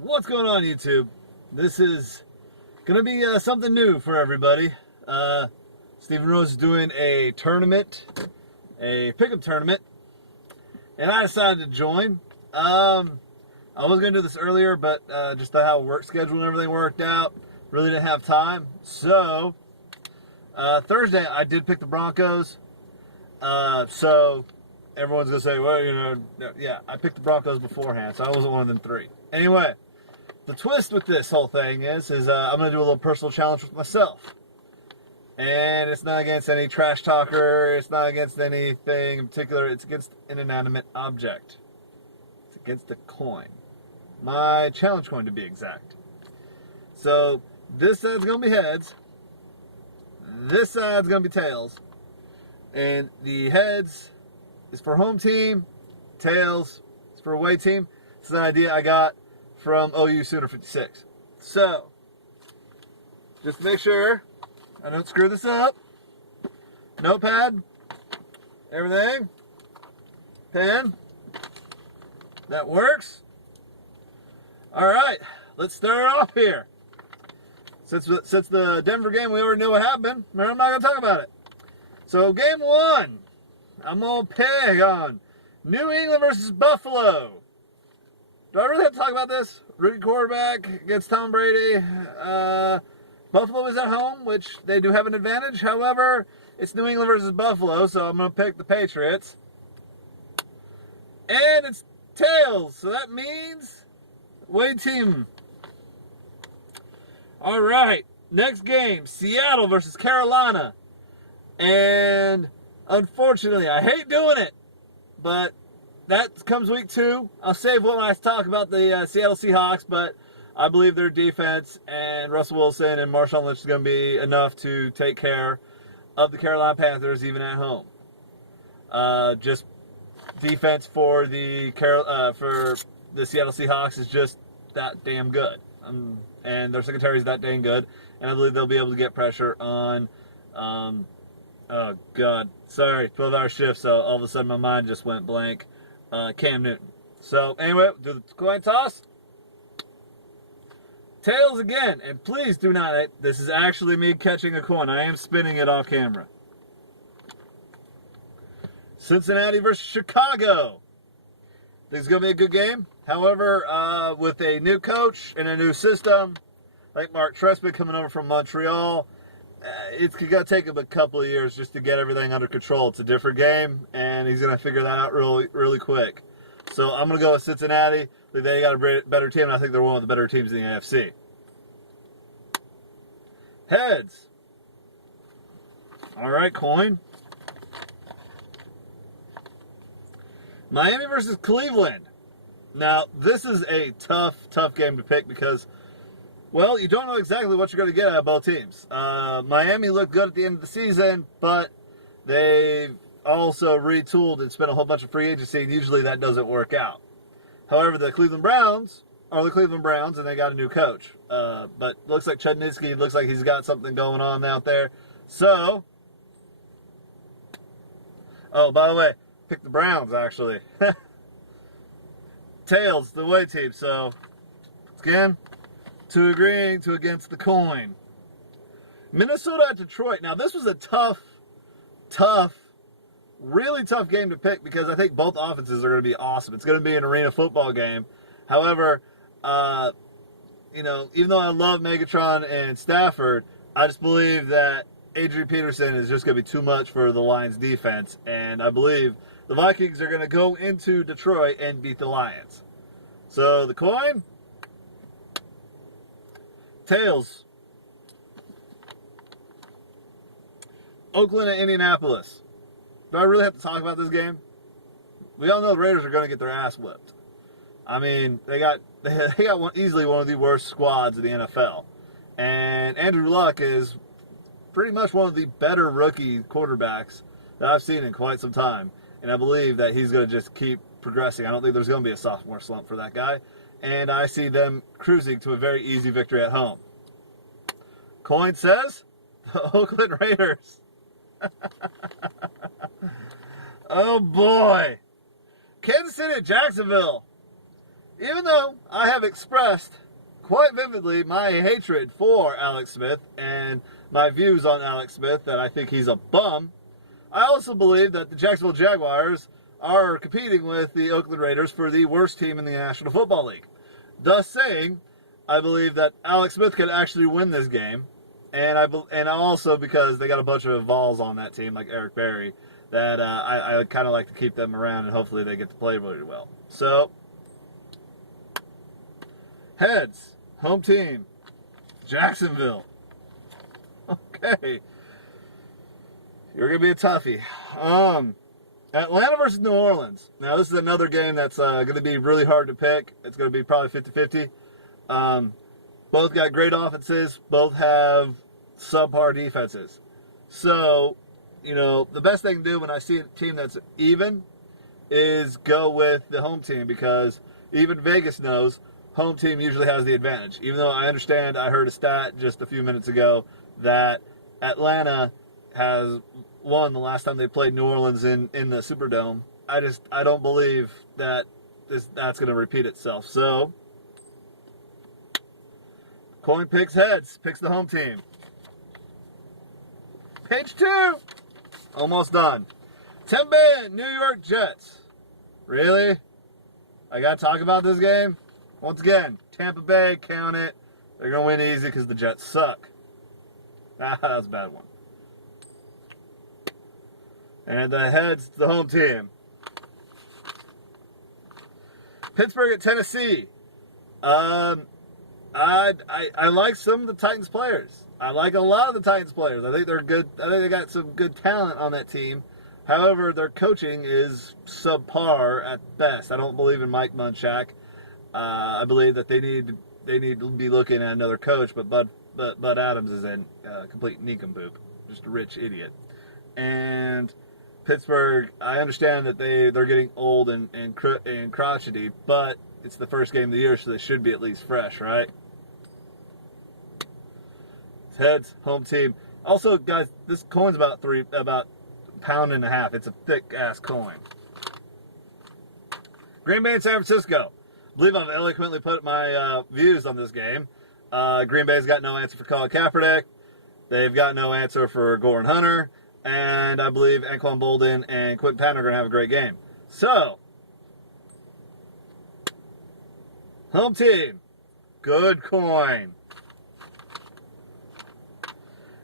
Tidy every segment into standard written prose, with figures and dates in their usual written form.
What's going on, YouTube? This is gonna be something new for everybody. Stephen Rose is doing a tournament, a pickup tournament, and I decided to join. I was gonna do this earlier, but just how work schedule and everything worked out, really didn't have time. So Thursday I did pick the Broncos. So everyone's gonna say, well, yeah, I picked the Broncos beforehand, so I wasn't one of them three. Anyway, the twist with this whole thing is I'm going to do a little personal challenge with myself. And it's not against any trash talker. It's not against anything in particular. It's against an inanimate object. It's against a coin. My challenge coin, to be exact. So this side's going to be heads. This side's going to be tails. And the heads is for home team. Tails is for away team. It's an idea I got from OU Sooner 56. So, just to make sure I don't screw this up, notepad, everything, pen, that works. Alright, let's start off here. Since the Denver game, we already knew what happened, I'm not going to talk about it. So, game one, I'm going to peg on New England versus Buffalo. Do I really have to talk about this? Rookie quarterback against Tom Brady. Buffalo is at home, which they do have an advantage. However, it's New England versus Buffalo, so I'm going to pick the Patriots. And it's tails, so that means away team. All right, next game, Seattle versus Carolina. And unfortunately, I hate doing it, but that comes week 2. I'll save when I talk about the Seattle Seahawks, but I believe their defense and Russell Wilson and Marshawn Lynch is going to be enough to take care of the Carolina Panthers even at home. Just defense for the Seattle Seahawks is just that damn good, and their secondary is that dang good, and I believe they'll be able to get pressure on. Oh God, sorry, 12-hour shift, so all of a sudden my mind just went blank. Cam Newton. So anyway, do the coin toss. Tails again, and please do not. This is actually me catching a coin. I am spinning it off camera. Cincinnati versus Chicago. Think it's gonna be a good game. However, with a new coach and a new system, like Mark Trestman coming over from Montreal, it's going to take him a couple of years just to get everything under control. It's a different game, and he's going to figure that out really, really quick. So I'm going to go with Cincinnati. They got a better team, and I think they're one of the better teams in the AFC. Heads. All right, coin. Miami versus Cleveland. Now, this is a tough game to pick because, well, you don't know exactly what you're going to get out of both teams. Miami looked good at the end of the season, but they've also retooled and spent a whole bunch of free agency, and usually that doesn't work out. However, the Cleveland Browns are the Cleveland Browns, and they got a new coach. But looks like Chudnitsky, looks like he's got something going on out there. So, oh, by the way, pick the Browns, actually. Tails, the away team, so, again, 2 agreeing, 2 against the coin. Minnesota at Detroit. Now, this was a really tough game to pick because I think both offenses are going to be awesome. It's going to be an arena football game. However, even though I love Megatron and Stafford, I just believe that Adrian Peterson is just going to be too much for the Lions defense. And I believe the Vikings are going to go into Detroit and beat the Lions. So, the coin. Tails. Oakland and Indianapolis. Do I really have to talk about this game? We all know the Raiders are going to get their ass whipped. I mean, they got easily one of the worst squads in the NFL. And Andrew Luck is pretty much one of the better rookie quarterbacks that I've seen in quite some time. And I believe that he's going to just keep progressing. I don't think there's going to be a sophomore slump for that guy. And I see them cruising to a very easy victory at home. Coin says the Oakland Raiders. Oh boy. Kansas City at Jacksonville. even though I have expressed quite vividly my hatred for Alex Smith and my views on Alex Smith, that I think he's a bum, I also believe that the Jacksonville Jaguars are competing with the Oakland Raiders for the worst team in the National Football League. Thus saying, I believe that Alex Smith could actually win this game, and also because they got a bunch of Vols on that team, like Eric Berry, that I would kind of like to keep them around, and hopefully they get to play really well. So, heads, home team, Jacksonville. Okay. You're going to be a toughie. Atlanta versus New Orleans. Now, this is another game that's going to be really hard to pick. It's going to be probably 50-50. Both got great offenses. Both have subpar defenses. So, the best thing to do when I see a team that's even is go with the home team, because even Vegas knows home team usually has the advantage. Even though I understand, I heard a stat just a few minutes ago that Atlanta has won the last time they played New Orleans in the Superdome. I don't believe that that's going to repeat itself. So, coin picks heads, picks the home team. Page 2. Almost done. Tampa, New York Jets. Really? I got to talk about this game? Once again, Tampa Bay, count it. They're going to win easy because the Jets suck. That was a bad one. And the heads, the home team. Pittsburgh at Tennessee. I like some of the Titans players. I like a lot of the Titans players. I think they're good. I think they got some good talent on that team. However, their coaching is subpar at best. I don't believe in Mike Munchak. I believe that they need to be looking at another coach. But Bud Adams is a complete nincompoop, just a rich idiot. And Pittsburgh, I understand that they're getting old and crotchety, but it's the first game of the year, so they should be at least fresh, right? Heads, home team. Also, guys, this coin's about £1.5 pounds. It's a thick ass coin. Green Bay and San Francisco. I believe I've eloquently put my views on this game. Green Bay's got no answer for Colin Kaepernick. They've got no answer for Gordon Hunter. And I believe Anquan Bolden and Quentin Patton are going to have a great game. So, home team. Good coin.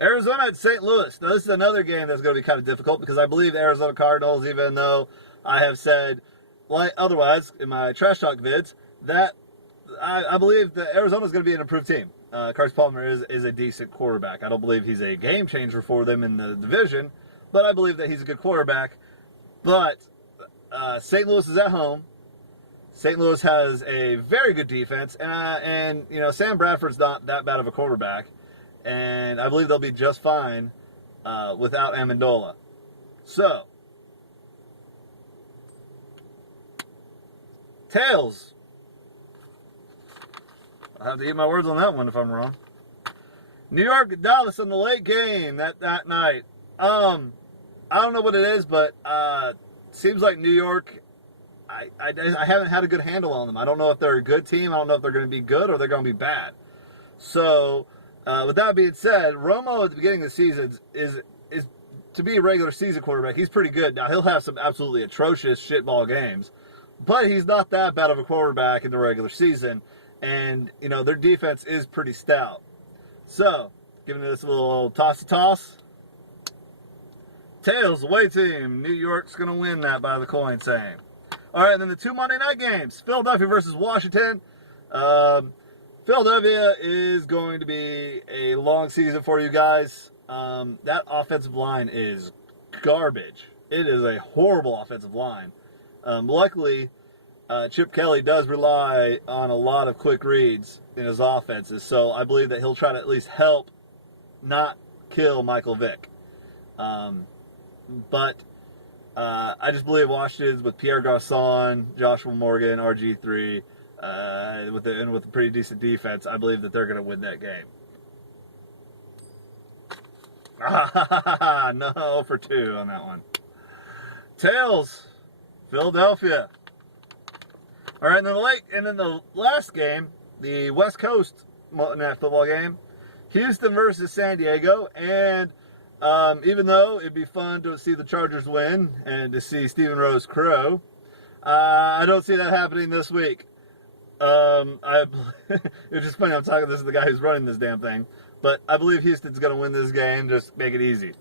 Arizona at St. Louis. Now, this is another game that's going to be kind of difficult because I believe the Arizona Cardinals, even though I have said otherwise in my trash talk vids, that I believe that Arizona is going to be an improved team. Carson Palmer is a decent quarterback. I don't believe he's a game changer for them in the division, but I believe that he's a good quarterback. But St. Louis is at home. St. Louis has a very good defense, and Sam Bradford's not that bad of a quarterback, and I believe they'll be just fine without Amendola. So, tails. I'll have to eat my words on that one if I'm wrong. New York, Dallas in the late game that night. I don't know what it is, but seems like New York, I haven't had a good handle on them. I don't know if they're a good team. I don't know if they're going to be good or they're going to be bad. So, with that being said, Romo at the beginning of the season is to be a regular season quarterback, he's pretty good. Now, he'll have some absolutely atrocious shitball games, but he's not that bad of a quarterback in the regular season. And, their defense is pretty stout. So, giving this a little toss. Tails, away team. New York's going to win that by the coin saying. All right, and then the 2 Monday night games. Philadelphia versus Washington. Philadelphia is going to be a long season for you guys. That offensive line is garbage. It is a horrible offensive line. Luckily, Chip Kelly does rely on a lot of quick reads in his offenses, so I believe that he'll try to at least help, not kill Michael Vick. But I just believe Washington's with Pierre Garçon, Joshua Morgan, RG3, with a pretty decent defense. I believe that they're going to win that game. No for 2 on that one. Tails, Philadelphia. All right, and then the last game, the West Coast Monday Night Football game, Houston versus San Diego, and even though it'd be fun to see the Chargers win and to see Stephen Rose crow, I don't see that happening this week. It's just funny, I'm talking this to the guy who's running this damn thing, but I believe Houston's going to win this game. Just make it easy.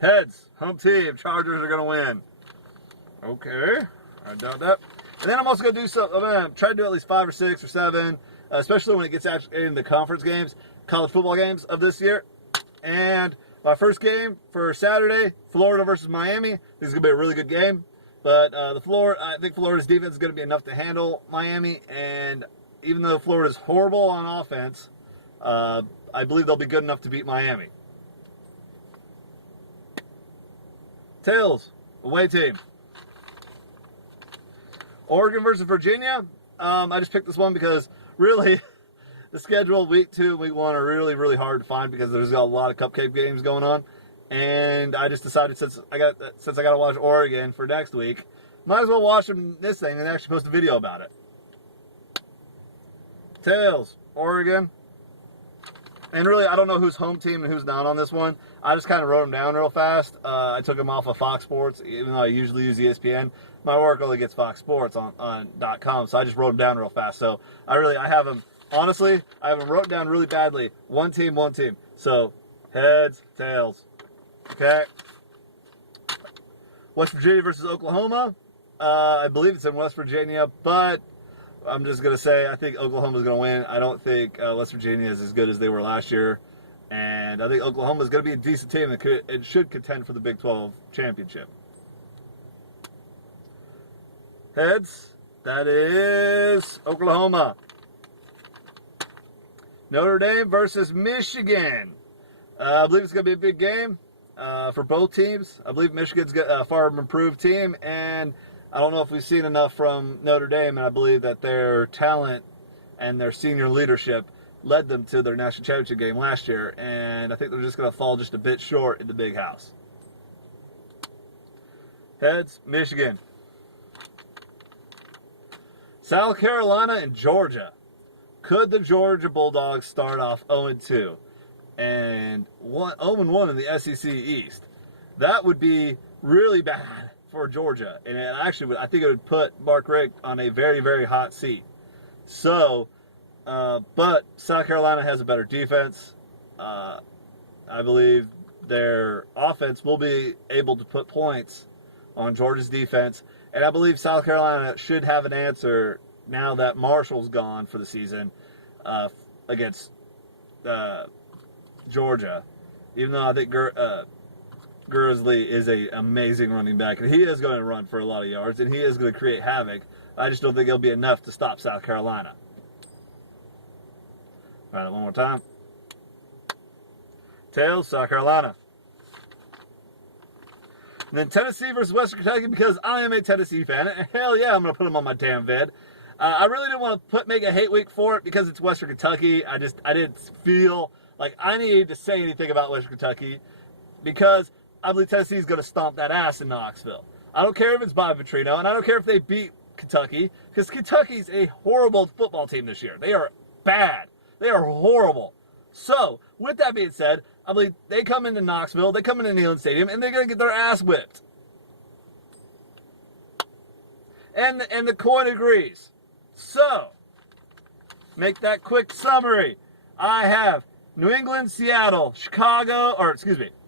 Heads, home team, Chargers are going to win. Okay, I doubt that. And then I'm also going to do I'm going to try to do at least 5 or 6 or 7, especially when it gets actually in the conference games, college football games of this year. And my first game for Saturday, Florida versus Miami. This is going to be a really good game. But I think Florida's defense is going to be enough to handle Miami. And even though Florida's horrible on offense, I believe they'll be good enough to beat Miami. Tails, away team. Oregon versus Virginia. I just picked this one because really the schedule week 2 and week 1 are really, really hard to find because there's a lot of cupcake games going on. And I just decided since I got to watch Oregon for next week, might as well watch them this thing and actually post a video about it. Tails, Oregon. And really, I don't know who's home team and who's not on this one. I just kind of wrote them down real fast. I took them off of Fox Sports, even though I usually use ESPN. My work only gets Fox Sports on .com, so I just wrote them down real fast. So I have them, honestly, I have them wrote down really badly. One team. So heads, tails. Okay. West Virginia versus Oklahoma. I believe it's in West Virginia, but I'm just going to say I think Oklahoma's going to win. I don't think West Virginia is as good as they were last year. And I think Oklahoma is going to be a decent team that should contend for the Big 12 championship. Heads, that is Oklahoma. Notre Dame versus Michigan. I believe it's going to be a big game for both teams. I believe Michigan's a far improved team, and I don't know if we've seen enough from Notre Dame, and I believe that their talent and their senior leadership led them to their national championship game last year, and I think they're just going to fall just a bit short in the big house. Heads, Michigan. South Carolina and Georgia. Could the Georgia Bulldogs start off 0-2 and 0-1 in the SEC East? That would be really bad for Georgia, and I think it would put Mark Richt on a very, very hot seat. So, but South Carolina has a better defense. I believe their offense will be able to put points on Georgia's defense, and I believe South Carolina should have an answer now that Marshall's gone for the season against Georgia. Even though I think Gursley is an amazing running back, and he is going to run for a lot of yards, and he is going to create havoc. I just don't think it'll be enough to stop South Carolina. All right, one more time. Tails, South Carolina. And then Tennessee versus Western Kentucky, because I am a Tennessee fan. And hell yeah, I'm going to put them on my damn vid. I really didn't want to make a hate week for it because it's Western Kentucky. I didn't feel like I needed to say anything about Western Kentucky because I believe Tennessee is going to stomp that ass in Knoxville. I don't care if it's Bobby Petrino, and I don't care if they beat Kentucky, because Kentucky's a horrible football team this year. They are bad. They are horrible. So, with that being said, I believe they come into Knoxville, they come into Neyland Stadium, and they're going to get their ass whipped. And the coin agrees. So, make that quick summary. I have New England, Seattle,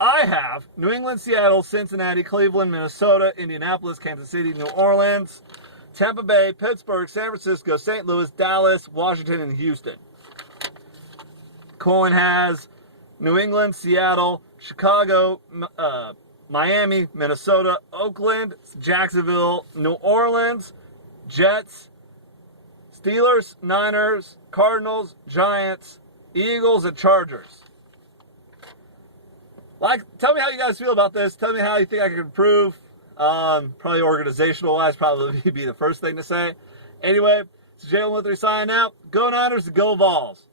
I have New England, Seattle, Cincinnati, Cleveland, Minnesota, Indianapolis, Kansas City, New Orleans, Tampa Bay, Pittsburgh, San Francisco, St. Louis, Dallas, Washington, and Houston. Coin has New England, Seattle, Chicago, Miami, Minnesota, Oakland, Jacksonville, New Orleans, Jets, Steelers, Niners, Cardinals, Giants, Eagles, and Chargers. Tell me how you guys feel about this. Tell me how you think I can improve. Probably organizational-wise, probably be the first thing to say. Anyway, it's J113 signing out. Go Niners, go Vols.